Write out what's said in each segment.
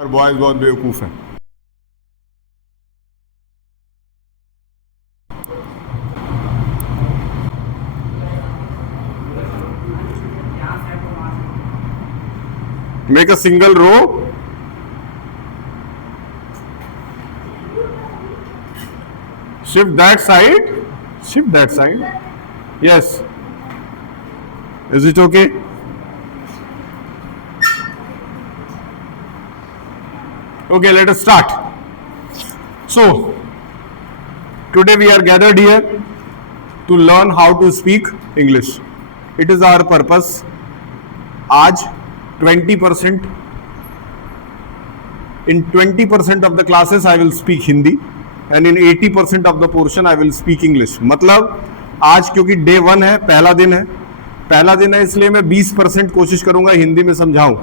और बॉयज बहुत बेवकूफ है। Make a single row, shift that side, shift that side. Yes, is it okay? Okay, let us start. So today we are gathered here to learn how to speak English. It is our purpose. आज 20%, in 20% of the classes I will speak Hindi and in 80% of the portion I will speak English. मतलब आज क्योंकि day 1 है, पहला दिन है इसलिए मैं 20% कोशिश करूंगा हिंदी में समझाऊं,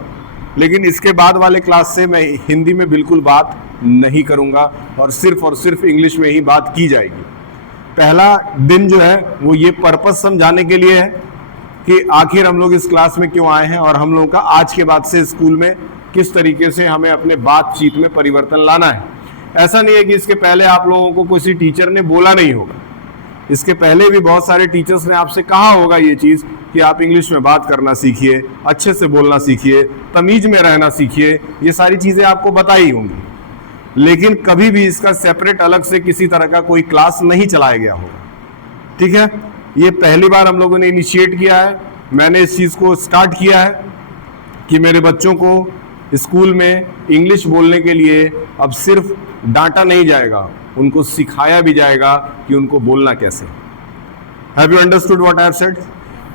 लेकिन इसके बाद वाले क्लास से मैं हिंदी में बिल्कुल बात नहीं करूंगा और सिर्फ इंग्लिश में ही बात की जाएगी। पहला दिन जो है वो ये पर्पस समझाने के लिए है कि आखिर हम लोग इस क्लास में क्यों आए हैं और हम लोगों का आज के बाद से स्कूल में किस तरीके से हमें अपने बातचीत में परिवर्तन लाना है। ऐसा नहीं है कि इसके पहले आप लोगों को किसी टीचर ने बोला नहीं होगा, इसके पहले भी बहुत सारे टीचर्स ने आपसे कहा होगा ये चीज़ कि आप इंग्लिश में बात करना सीखिए, अच्छे से बोलना सीखिए, तमीज में रहना सीखिए, ये सारी चीज़ें आपको बताई होंगी, लेकिन कभी भी इसका सेपरेट अलग से किसी तरह का कोई क्लास नहीं चलाया गया होगा। ठीक है, ये पहली बार हम लोगों ने इनिशिएट किया है, मैंने इस चीज़ को स्टार्ट किया है कि मेरे बच्चों को स्कूल में इंग्लिश बोलने के लिए अब सिर्फ डांटा नहीं जाएगा, उनको सिखाया भी जाएगा कि उनको बोलना कैसे। Have you understood what I have said?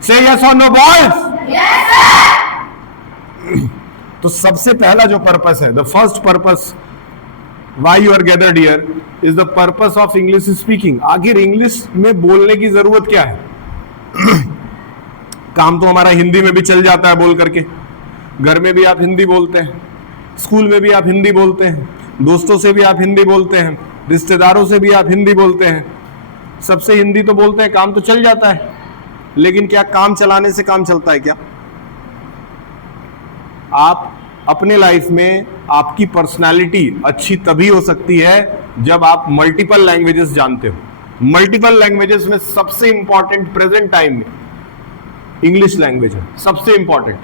से यस और नो बॉयज? Yes sir. तो सबसे पहला जो पर्पस है, the first purpose Why you are gathered here is the purpose of English speaking. आखिर इंग्लिश में बोलने की जरूरत क्या है? काम तो हमारा हिंदी में भी चल जाता है बोल करके, घर में भी आप हिंदी बोलते हैं, स्कूल में भी आप हिंदी बोलते हैं, दोस्तों से भी आप हिंदी बोलते हैं, रिश्तेदारों से भी आप हिंदी बोलते हैं, सबसे हिंदी तो बोलते हैं, काम तो चल जाता है। लेकिन क्या काम चलाने से काम चलता है क्या? आप अपने लाइफ में आपकी पर्सनालिटी अच्छी तभी हो सकती है जब आप मल्टीपल लैंग्वेजेस जानते हो। मल्टीपल लैंग्वेजेस में सबसे इंपॉर्टेंट प्रेजेंट टाइम में इंग्लिश लैंग्वेज है, सबसे इंपॉर्टेंट।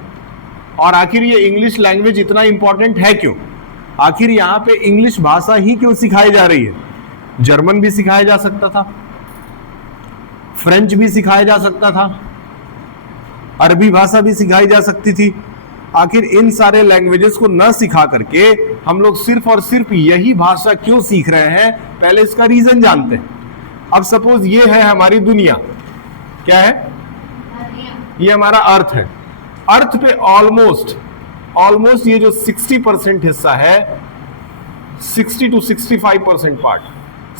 और आखिर ये इंग्लिश लैंग्वेज इतना इंपॉर्टेंट है क्यों? आखिर यहाँ पे इंग्लिश भाषा ही क्यों सिखाई जा रही है? जर्मन भी सिखाया जा सकता था, फ्रेंच भी सिखाया जा सकता था, अरबी भाषा भी सिखाई जा सकती थी। आखिर इन सारे लैंग्वेजेस को न सिखा करके हम लोग सिर्फ और सिर्फ यही भाषा क्यों सीख रहे हैं? पहले इसका रीजन जानते हैं। अब सपोज ये है हमारी दुनिया, क्या है? ये हमारा अर्थ है। अर्थ पे ऑलमोस्ट ये जो 60% हिस्सा है, 60 to 65% पार्ट,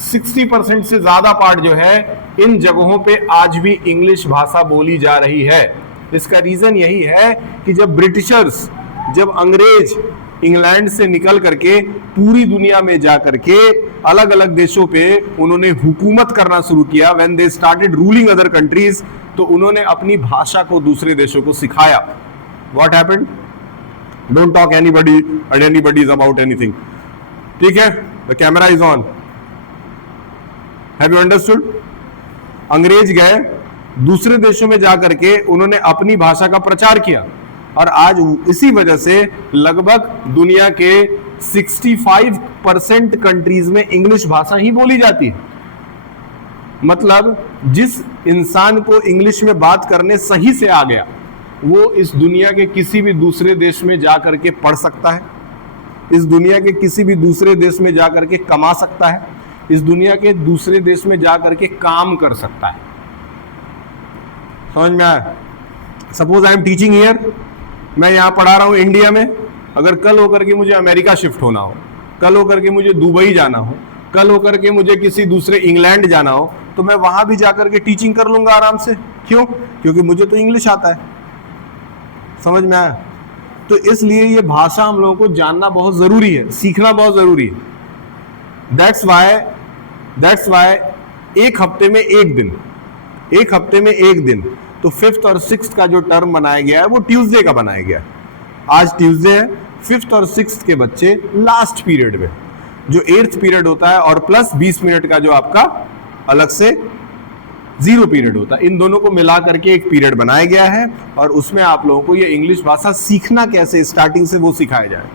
60% से ज्यादा पार्ट जो है इन जगहों पे आज भी इंग्लिश भाषा बोली जा रही है। इसका रीजन यही है कि जब ब्रिटिशर्स, जब अंग्रेज इंग्लैंड से निकल करके पूरी दुनिया में जा करके अलग अलग देशों पे उन्होंने हुकूमत करना शुरू किया, when they started ruling other countries, तो उन्होंने अपनी भाषा को दूसरे देशों को सिखाया। What happened? Don't talk anybody and anybody is about anything. ठीक है, the camera is on. Have you understood? अंग्रेज गए दूसरे देशों में जाकर के उन्होंने अपनी भाषा का प्रचार किया और आज इसी वजह से लगभग दुनिया के 65% कंट्रीज में इंग्लिश भाषा ही बोली जाती है। मतलब जिस इंसान को इंग्लिश में बात करने सही से आ गया, वो इस दुनिया के किसी भी दूसरे देश में जाकर के पढ़ सकता है, इस दुनिया के किसी भी दूसरे देश में जाकर के कमा सकता है, इस दुनिया के दूसरे देश में जाकर के काम कर सकता है। समझ में आया? Suppose I am teaching here, मैं यहाँ पढ़ा रहा हूँ इंडिया में, अगर कल होकर के मुझे अमेरिका शिफ्ट होना हो, कल होकर के मुझे दुबई जाना हो, कल होकर के मुझे किसी दूसरे इंग्लैंड जाना हो, तो मैं वहां भी जाकर के टीचिंग कर लूंगा आराम से। क्यों? क्योंकि मुझे तो इंग्लिश आता है। समझ में आया? तो इसलिए ये भाषा हम लोगों को जानना बहुत जरूरी है, सीखना बहुत जरूरी है। दैट्स वाई एक हफ्ते में एक दिन तो 5th और 6th का जो टर्म बनाया गया है वो ट्यूसडे का बनाया गया है। आज ट्यूसडे है, 5th और 6th के बच्चे लास्ट पीरियड में, जो 8th पीरियड होता है, और प्लस 20 मिनट का जो आपका अलग से 0 पीरियड होता है, इन दोनों को मिला करके एक पीरियड बनाया गया है और उसमें आप लोगों को ये इंग्लिश भाषा सीखना कैसे स्टार्टिंग से वो सिखाया जाए।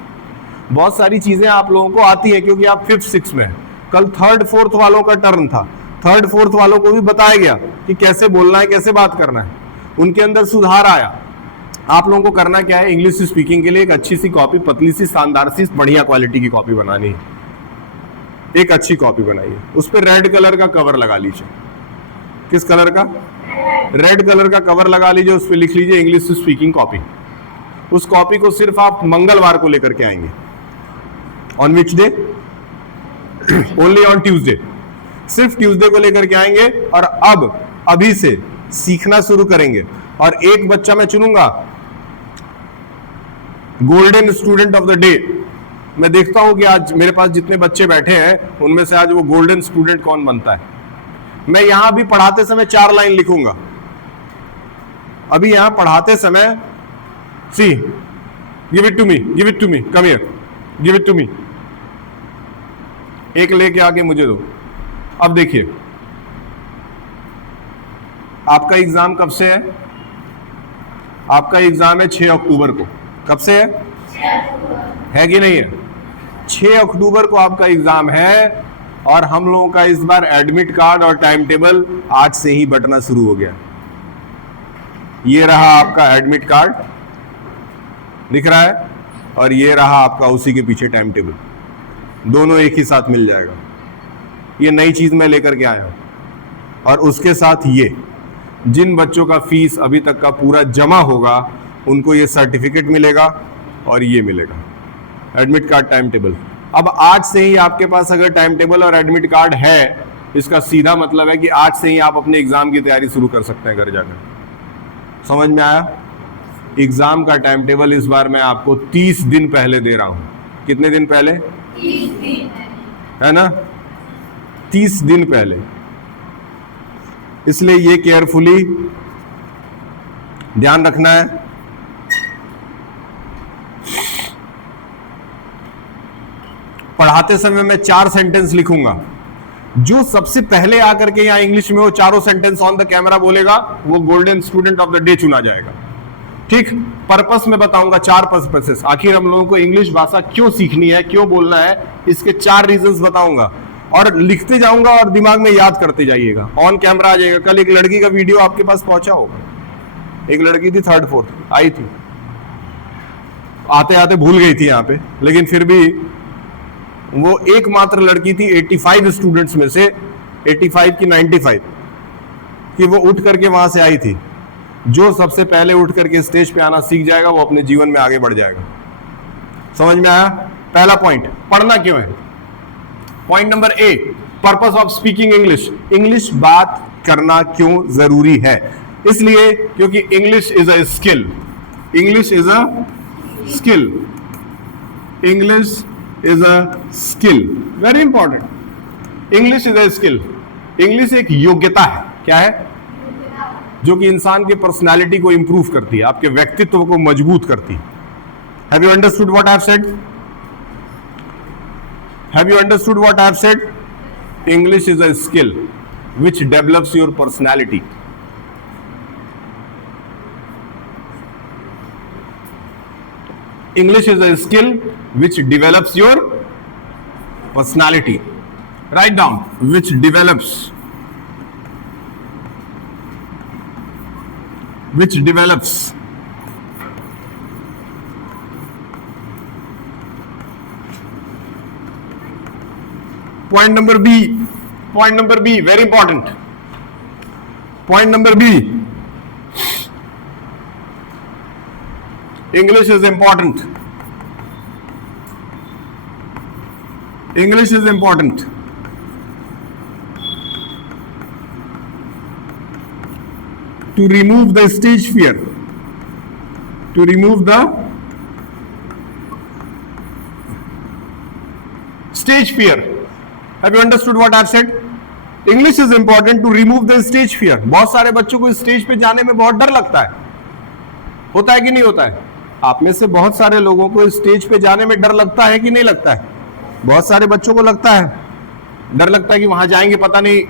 बहुत सारी चीजें आप लोगों को आती है क्योंकि आप 5th 6th में हैं। कल 3rd 4th वालों का टर्न था, 3rd 4th वालों को भी बताया गया कि कैसे बोलना है, कैसे बात करना है, उनके अंदर सुधार आया। आप लोगों को करना क्या है, इंग्लिश स्पीकिंग के लिए एक अच्छी सी कॉपी, पतली सी शानदार सी बढ़िया क्वालिटी की कॉपी बनानी है। एक अच्छी कॉपी बनाइए, उस पर रेड कलर का कवर लगा लीजिए। किस कलर का? रेड कलर का कवर लगा लीजिए, उस पर लिख लीजिए इंग्लिश स्पीकिंग कॉपी। उस कॉपी को सिर्फ आप मंगलवार को लेकर के आएंगे। On which day? Only on Tuesday. सिर्फ ट्यूसडे को लेकर के आएंगे और अब अभी से सीखना शुरू करेंगे। और एक बच्चा मैं चुनूंगा golden student of the day. मैं देखता हूं कि आज मेरे पास जितने बच्चे बैठे हैं उनमें से आज वो गोल्डन स्टूडेंट कौन बनता है। मैं यहां भी पढ़ाते समय 4 लाइन लिखूंगा। अभी यहां पढ़ाते समय, see, give it to me, give it to me, come here, give it to me. एक लेके आके मुझे दो। अब देखिए, आपका एग्जाम कब से है? आपका एग्जाम है 6 अक्टूबर को। कब से है कि नहीं है? 6 अक्टूबर को आपका एग्जाम है और हम लोगों का इस बार एडमिट कार्ड और टाइम टेबल आज से ही बंटना शुरू हो गया। ये रहा आपका एडमिट कार्ड, दिख रहा है, और ये रहा आपका उसी के पीछे टाइम टेबल, दोनों एक ही साथ मिल जाएगा। ये नई चीज मैं लेकर के आया हूं। और उसके साथ ये, जिन बच्चों का फीस अभी तक का पूरा जमा होगा उनको ये सर्टिफिकेट मिलेगा और ये मिलेगा, एडमिट कार्ड, टाइम टेबल। अब आज से ही आपके पास अगर टाइम टेबल और एडमिट कार्ड है, इसका सीधा मतलब है कि आज से ही आप अपने एग्जाम की तैयारी शुरू कर सकते हैं घर जाकर। समझ में आया? एग्जाम का टाइम टेबल इस बार मैं आपको 30 दिन पहले दे रहा हूं। कितने दिन पहले? 30 दिन है ना, 30 दिन पहले। इसलिए ये केयरफुली ध्यान रखना है। पढ़ाते समय मैं 4 सेंटेंस लिखूंगा। जो सबसे पहले आकर के यहां इंग्लिश में वो चारों सेंटेंस ऑन द कैमरा बोलेगा वो golden student of the day चुना जाएगा। ठीक, पर्पस में बताऊंगा, 4 पर्पसेस। आखिर हम लोगों को इंग्लिश भाषा क्यों सीखनी है, क्यों बोलना है, इसके 4 रीजंस बताऊंगा और लिखते जाऊंगा और दिमाग में याद करते जाइएगा। ऑन कैमरा आ जाएगा। कल एक लड़की का वीडियो आपके पास पहुंचा होगा। एक लड़की थी 3rd 4th आई थी, आते आते भूल गई थी यहां पे, लेकिन फिर भी वो एकमात्र लड़की थी 85 स्टूडेंट्स में से, 85 की 95 कि वो उठ करके वहां से आई थी। जो सबसे पहले उठ करके स्टेज पे आना सीख जाएगा वो अपने जीवन में आगे बढ़ जाएगा। समझ में आया? पहला पॉइंट, पढ़ना क्यों है। Point number A, purpose of speaking English. English बात करना क्यों जरूरी है? इसलिए क्योंकि English is a skill. English is a skill. English is a skill, very important. English is a skill. English एक योग्यता है। क्या है? जो कि इंसान के पर्सनालिटी को इंप्रूव करती है, आपके व्यक्तित्व को मजबूत करती है। Have you understood what I have said? Have you understood what I have said? English is a skill which develops your personality. English is a skill which develops your personality. Write down, which develops. Which develops. Point number B. Point number B, very important. Point number B. English is important. English is important. To remove the stage fear. To remove the stage fear. Have you understood what I have said? English is important to remove the stage fear. बहुत सारे बच्चों को stage पे जाने में बहुत डर लगता है। होता है कि नहीं होता है? आप में से बहुत सारे लोगों को स्टेज पे जाने में डर लगता है कि नहीं लगता है? बहुत सारे बच्चों को लगता है, डर लगता है कि वहां जाएंगे पता नहीं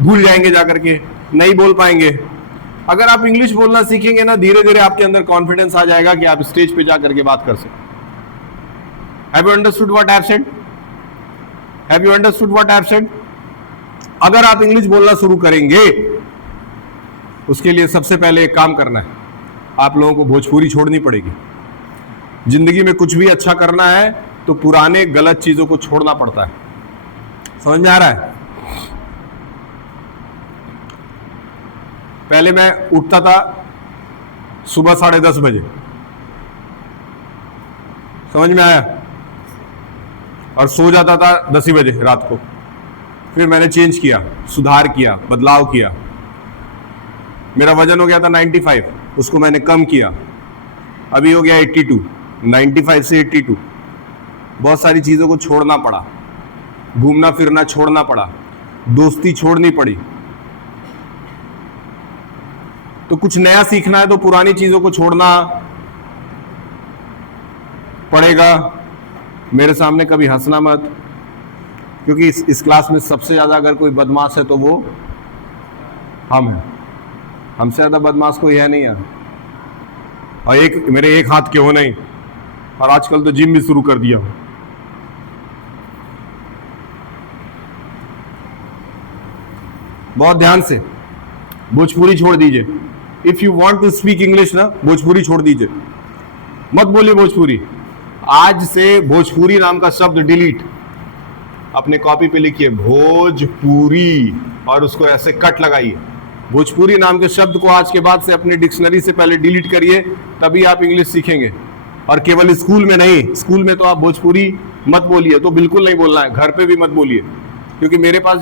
भूल जाएंगे, जाकर के नहीं बोल पाएंगे। अगर आप इंग्लिश बोलना सीखेंगे ना, धीरे धीरे आपके अंदर कॉन्फिडेंस आ जाएगा कि आप स्टेज पे जाकर के बात कर सकते। Have you understood what I have said? Have you understood what I have said? अगर आप इंग्लिश बोलना शुरू करेंगे, उसके लिए सबसे पहले एक काम करना है, आप लोगों को भोजपुरी छोड़नी पड़ेगी। जिंदगी में कुछ भी अच्छा करना है तो पुराने गलत चीजों को छोड़ना पड़ता है। समझ में आ रहा है? पहले मैं उठता था सुबह 10:30 बजे, समझ में आया, और सो जाता था 10 बजे रात को। फिर मैंने चेंज किया, सुधार किया, बदलाव किया। मेरा वजन हो गया था 95, उसको मैंने कम किया, अभी हो गया 82। 95 से 82। बहुत सारी चीज़ों को छोड़ना पड़ा, घूमना फिरना छोड़ना पड़ा, दोस्ती छोड़नी पड़ी। तो कुछ नया सीखना है तो पुरानी चीज़ों को छोड़ना पड़ेगा। मेरे सामने कभी हंसना मत, क्योंकि इस क्लास में सबसे ज़्यादा अगर कोई बदमाश है तो वो हम हैं। हमसे ज़्यादा बदमाश कोई है नहीं यार। और मेरे एक हाथ के हो नहीं, और आजकल तो जिम भी शुरू कर दिया हूं। बहुत ध्यान से भोजपुरी छोड़ दीजिए। If you want to speak English ना, भोजपुरी छोड़ दीजिए, मत बोलिए भोजपुरी। आज से भोजपुरी नाम का शब्द डिलीट। अपने कॉपी पे लिखिए भोजपुरी और उसको ऐसे कट लगाइए। भोजपुरी नाम के शब्द को आज के बाद से अपनी डिक्शनरी से पहले डिलीट करिए, तभी आप इंग्लिश सीखेंगे। और केवल स्कूल में नहीं, स्कूल में तो आप भोजपुरी मत बोलिए, तो बिल्कुल नहीं बोलना है। घर पे भी मत बोलिए, क्योंकि मेरे पास